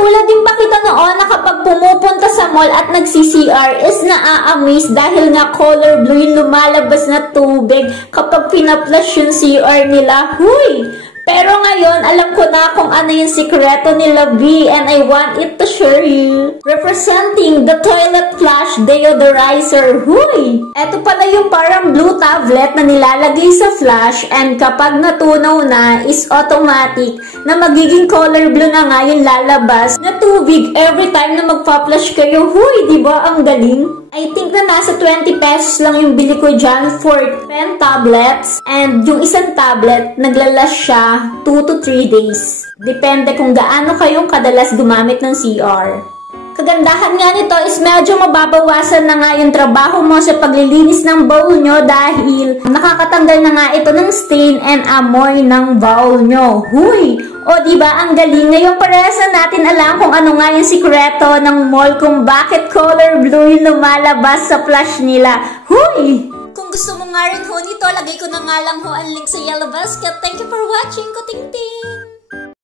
Katulad yung pakita noon na kapag pumupunta sa mall at nagsi-CR is naa-amaze dahil nga color blue yung lumalabas na tubig kapag pinaplush yung CR nila. Huy! Pero ngayon, alam ko na kung ano yung sikreto nila B and I want it to share you. Representing the toilet flush deodorizer. Huy! Ito pala yung parang blue tablet na nilalagay sa flush and kapag natunaw na is automatic na magiging color blue na nga yung lalabas na tubig every time na magpa-flush kayo. Huy! Diba ang galing? I think na nasa 20 pesos lang yung bili ko dyan for 10 tablets. And yung isang tablet, naglalas siya 2 to 3 days. Depende kung gaano kayong kadalas gumamit ng CR. Kagandahan nga nito is medyo mababawasan na nga yung trabaho mo sa paglilinis ng bowl nyo dahil nakakatanggal na nga ito ng stain and amoy ng bowl nyo. Huy! O diba ang galing? Ngayon parehas na natin alam kung ano nga yung sikreto ng mall kung bakit color blue yung lumalabas sa flush nila. Huy! Kung gusto mo nga rin ho nito, lagay ko na nga lang ho ang link sa Yellow Basket. Thank you for watching, Kuting Ting!